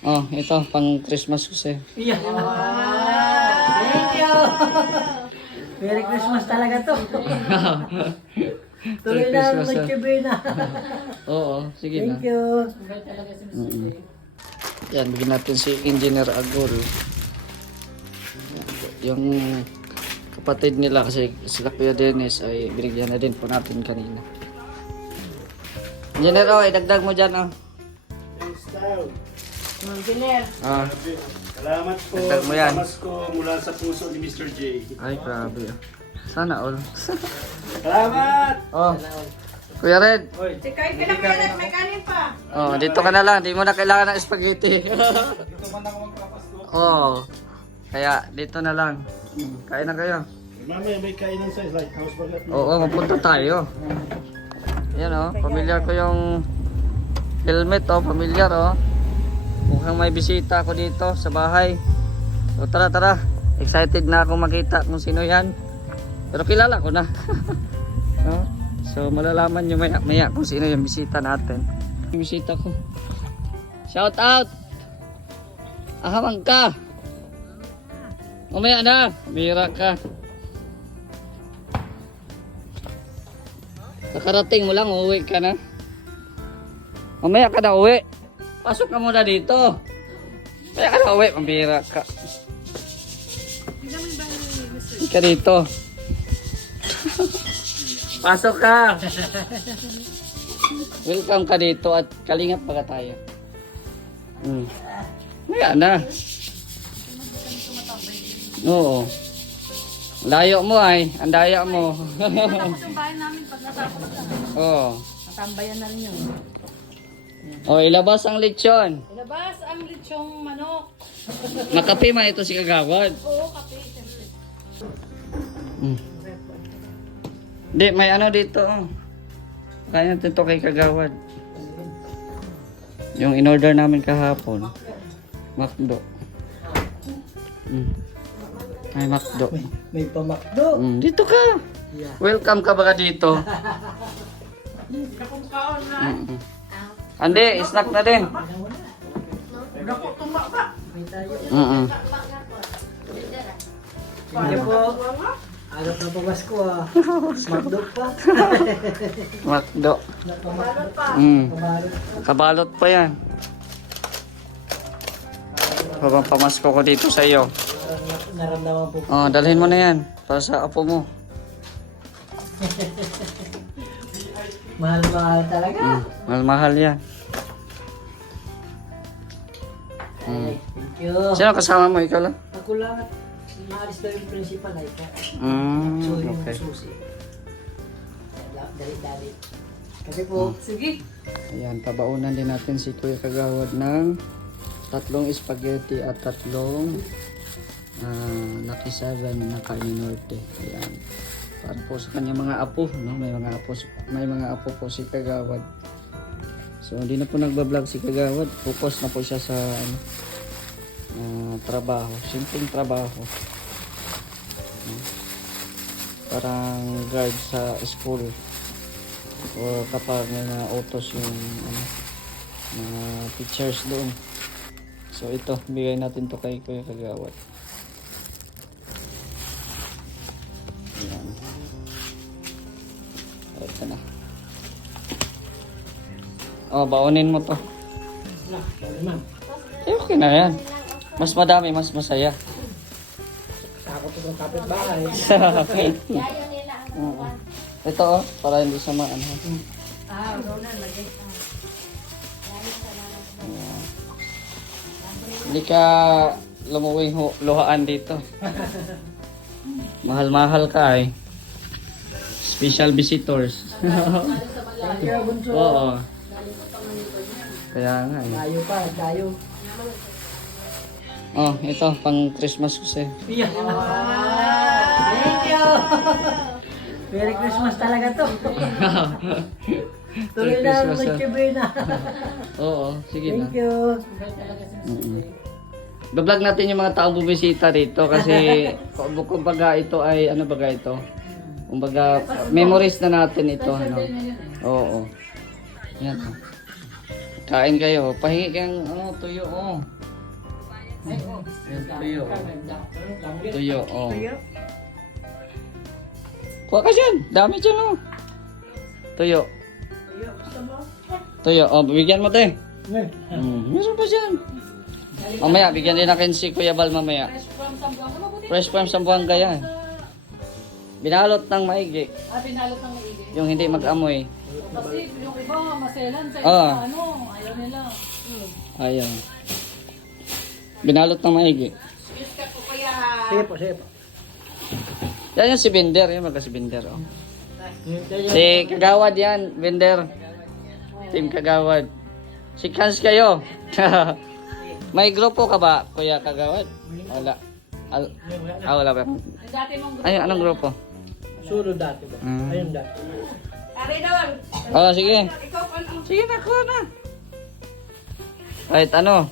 Oh, ito, pang Christmas kasi. Yeah. Thank you. Merry Christmas talaga to. Tuloy na ang magkabi na. Oo, sige na. Thank you. Yan, bigyan natin si Engineer Agol. Yung kapatid nila kasi sila Kuya Dennis ay binigyan na din po natin kanina. Engineer, oh, dagdag mo dyan, oh. Engineer. Ah, Salamat po dagdag mo yan. sa Pasko mula sa puso ni Mr. J. Ay, grabe. Sana all. Salamat! Oh, Kuya Red. Kahit pinakayanan, may kanin pa. Oh, dito ka na lang. Di mo na kailangan ng spaghetti. Oh, kaya dito na lang. Kain na kayo. Mamaya may kainan sa Lighthouse Bagat. Oo, mapunta tayo. Yan oh, pamilyar ko yung helmet oh, pamilyar oh. Mukhang may bisita ako dito sa bahay. So tara tara, excited na ako makita kung sino yan. Pero kilala ko na. No? So malalaman nyo maya maya kung sino yung bisita natin. Yung bisita ko. Shout out! Ahamang ka! Umaya na, bira ka. Kakarating mo lang, uuwi ka na. Mamaya ka na uwi. Pasok ka muna dito. Mamaya ka na uwi, pambira ka. Hindi ka dito. Pasok ka. Welcome ka dito at kalingap pa ka tayo. Mamaya na. Oo. Layo mo ay, ang daya mo. Tapos yung bahay namin pag natapos na. Oo. Natambayan na rin yun. Oh, ilabas ang lechon. Ilabas ang lechong manok. Nakape man ito si Kagawad. Oo, kape. Siyempre. Hindi, may ano dito. Oh. Kaya natin ito kay Kagawad. Yung in-order namin kahapon. Macdo. Ay, Macdo. May pamakdo. Dito ka. Yeah. Welcome ka ba dito? Andi, snack na din. May tayo. Thank you po. Agap na pa Pasko ah. Makdo pa. Macdo. Napamakdo pa. Kabalot. Kabalot pa yan. Habang pamasko ko dito sa iyo. Naramdaman po. Oh, dalhin mo na yan para sa apo mo. Mahal-mahal talaga. Mahal-mahal yan. Ay, thank you. Sino kasama mo? Ikaw lang? Ako lang. Maalis daw yung principal ay ka. So yung Okay. susi. Dali-dali. Kasi po. Sige. Ayan, pabaunan din natin si Kuya Kagawad ng 3 spaghetti at 3 Lucky 7 na carne norte. Ayan. Para po sa kanyang mga apo, no? May mga apo po si Kagawad. So hindi na po nagba-vlog si Kagawad. Focus na po siya sa trabaho, simpleng trabaho. Parang guard sa school. O kapag may na-utos yung mga teachers doon. So ito, bigay natin to kay Kuya Kagawad. Ayan. Ito na. Oh, baunin mo to. Eh, okay na yan. Mas madami, mas masaya. Ako po ng kapitbahay. Ito oh, para hindi sa maano. Hindi ka lumuwing luhaan dito. Mahal-mahal ka eh. Special visitors. Thank you, Bunso. Oo. Kaya nga eh. Tayo pa, tayo. Oh, ito pang Christmas kasi. Yeah. Thank you. Merry Christmas talaga to. Tuloy na ang magkabi na. Oo, sige na. Thank you. Bablog natin yung mga taong bumisita dito kasi kumbaga ito ay ano baga ito? Kumbaga memories na natin ito ano. Oo. Yan. Kain kayo. Pahingi kang ano, tuyo, oh. Yan, tuyo. Tuyo, oh. Kuha ka dyan. Dami dyan, oh. Tuyo. Tuyo, oh. Bigyan mo, te. Meron pa dyan. Mamaya, bigyan din natin si Kuya Bal mamaya. Fresh from Sambuanga. Mabuti. Fresh from Sambuanga yan. Binalot ng maigi. Pinalot ng maigi. Yung hindi mag-amoy. Kasi yung iba, maselan sa Ah. ano, ayaw nila. Ayaw. Binalot ng maigi. Sige po, sige po. Yan yung si Binder. Yan magka si Binder. Oh. Si Kagawad yan. Binder. Team Kagawad. Si Kans kayo. May grupo ka ba, Kuya Kagawad? Wala. Wala ba? Yung dati mong Ay, anong grupo? Suro dati ba? Ayun dati. Oh, sige. Sige na, kuha na. Kahit ano.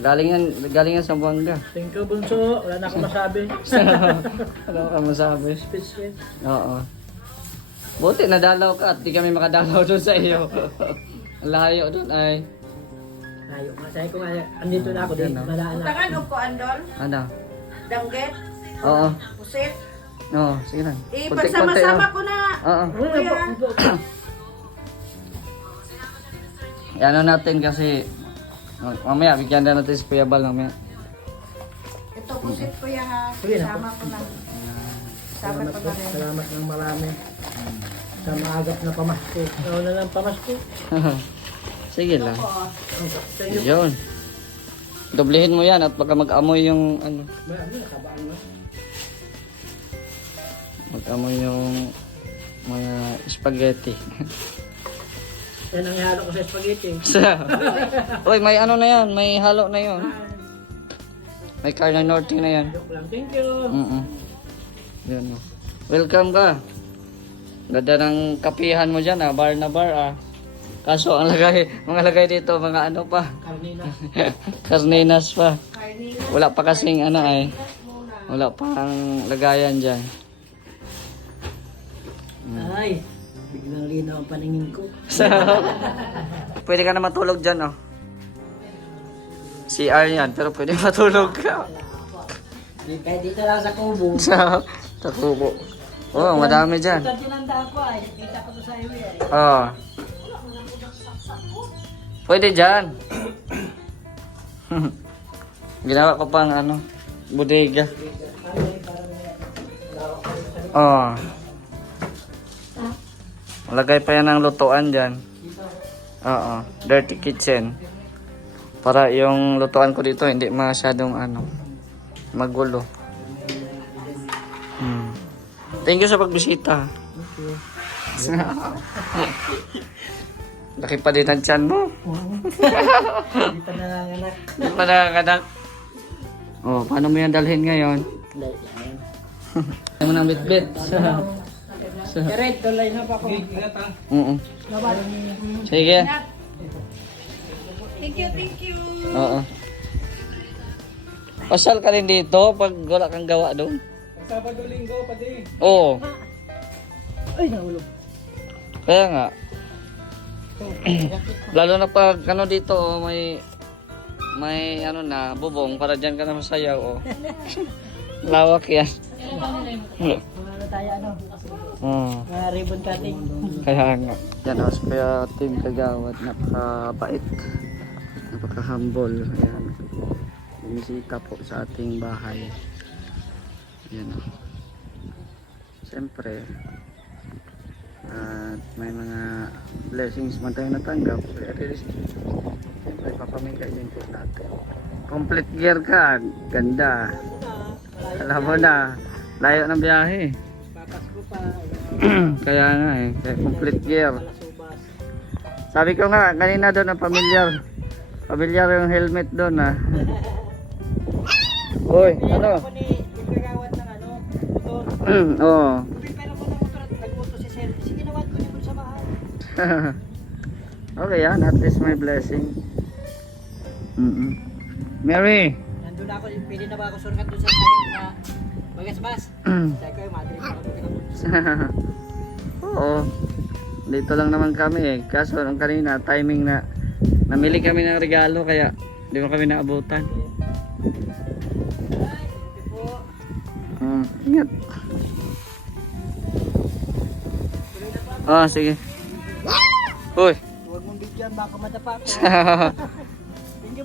Galing yan sa Buanga. Thank you, Bunso. Wala na akong masabi. Ano ka masabi? Speechless. Oo. Buti nadalaw ka at di kami makadalaw doon sa iyo. Ang layo doon ay. Layo nga. Sabi ko nga, andito na ako din. Yan, no? Malaan na. Tangan o ko andol, Ano? danggit, Oo. pusit. Oo, sige lang. Ipagsama-sama ko na. Oo. Kuya. Ano natin kasi mamaya bigyan na natin si Kuya Bal mamaya. Ito pusit kuya ha. Sige na po. Sama ko na. Sama Salamat ko po. na rin. Salamat ng marami. Sa maagap na pamasko. Nauna lang pamasko. Sige lang. Sa inyo. Yun. Doblehin mo yan at baka mag-amoy yung ano. Marami, nakabaan mo. Mag-amoy yung mga spaghetti. Yan ang ihalo ko sa spaghetti. Uy, may ano na yan. May halo na yun. May carne norte na yan. Joke lang. Thank you. Yan o. Welcome ka. Ganda ng kapihan mo dyan bar na bar ah. Kaso ang mga lagay dito, mga ano pa. Karnina. Carninas pa. Wala pa kasing ano ay. Wala pang lagayan dyan. Ay, biglang linaw ang paningin ko. Pwede ka na matulog dyan oh. CR yan, pero pwede matulog ka. Kahit dito lang sa kubo. Sa kubo. Oh, madami dyan. Ito tinanda ko ay. Kita ko to sa iyo eh. Oh. Pwede dyan. Ginawa ko pang ano, bodega. Oh. Lagay pa yan ng lutuan dyan. Oo. Dirty kitchen. Para yung lutuan ko dito hindi masyadong ano, magulo. Thank you sa pagbisita. Laki pa din ang tiyan mo. Hindi pa nanganganak. Hindi pa nakakanak. Oh, paano mo yan dalhin ngayon? Ano mo nang bitbit? Correct, tulay na pa ako. Sige. Thank you, thank you. Oo. Pasal ka rin dito pag wala kang gawa doon. Sabado linggo pati. Oo. Ay, nahulog. Kaya nga. Lalo na pag ano dito oh, may ano na bubong para diyan ka na masayaw oh. Lawak yan. Ano tayo ano? Mga ribbon cutting. Kaya nga. Yan oh, kaya team Kagawad napakabait. Napaka-humble. Ayan. Bumisita po sa ating bahay. Yan oh. Siyempre at may mga blessings man tayo natanggap. At least siyempre papamigay din po natin. Complete gear ka. Ganda. Alam mo na. Layo ng biyahe. Papasko pa. Kaya nga eh. Kaya complete gear. Sabi ko nga kanina doon ang pamilyar. Pamilyar yung helmet doon ah. Uy, ano? Ako ni Kagawad ng ano, motor. Oo. Pero ko ng motor at nagmoto si Sir. Sige na ko ni sa mahal. Okay yan, at least may blessing. Mary. Nandun ako, pwede na ba ako surkat doon sa tagat na Bagasbas? Sabi ko yung madre ko. Oo. Dito lang naman kami eh. Kaso nung kanina, timing na namili kami ng regalo kaya di mo kami naabutan. Ingat. Sige. Uy. Huwag mong bigyan, baka madapa ko.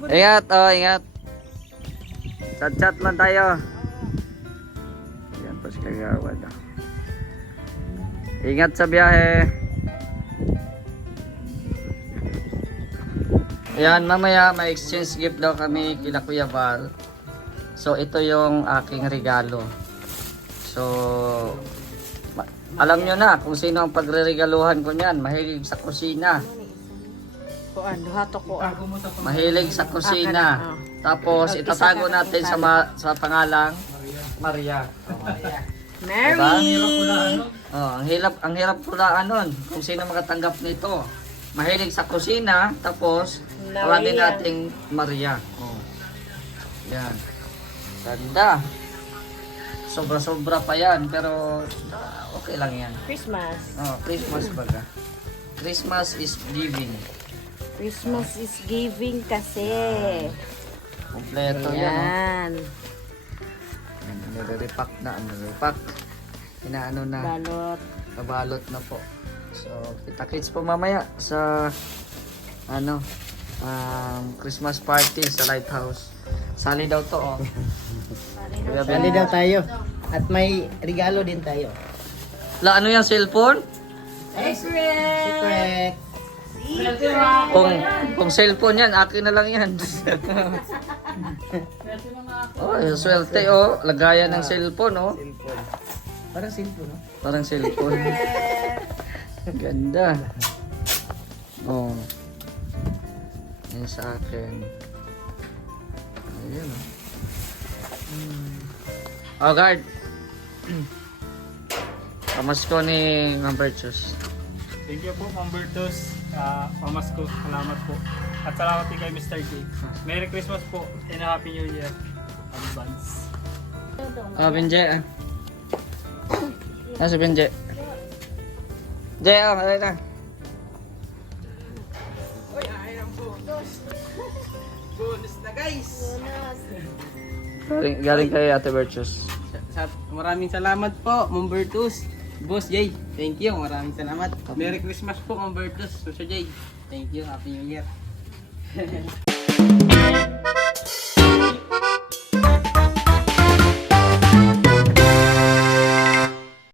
Ingat, ingat. Chat-chat lang tayo. Yan pa si Kagawad. Ingat sa biyahe. Ayan, mamaya may exchange gift daw kami kila Kuya Val. So ito yung aking regalo. So alam nyo na kung sino ang pagre-regaluhan ko niyan. Mahilig sa kusina. Kuan, duha to kuan. Mahilig sa kusina. Tapos itatago natin sa pangalang Maria. Mary! Ang hirap hulaan nun kung sino makatanggap nito. Mahilig sa kusina, tapos tawagin nating Maria. Yan. Ganda. Sobra-sobra pa yan, pero okay lang yan. Christmas. Christmas baga. Christmas is giving. Christmas is giving kasi. Kompleto yan. Yan. Nire-repack na. Nire-repack. Inaano na. Balot. Nabalot na po. So, kita-kits po mamaya sa Christmas party sa Lighthouse. Sali daw to, Kuya Ben. Sali daw tayo. At may regalo din tayo. Ano yung cellphone? Secret! Kung cellphone yan, akin na lang yan. Swerte lagayan ng cellphone, Cellphone. Parang cellphone, no? Parang cellphone. Ganda. Yan sa akin. Ayun, guard. Pamasko ni Ma'am Virtus. Thank you po, Ma'am Bertus. Pamasko, salamat po. At salamat din kay Mr. J. Merry Christmas po and Happy New Year. Advance. Benje. Nasa Benje. Jay, alay na. Bonus na, guys! Galing kay Ate Virtus. Maraming salamat po, Ma'am Bertus. Boss Jay, thank you. Maraming salamat. Merry Christmas po, Ma'am Bertus. Sir Jay, thank you. Happy New Year.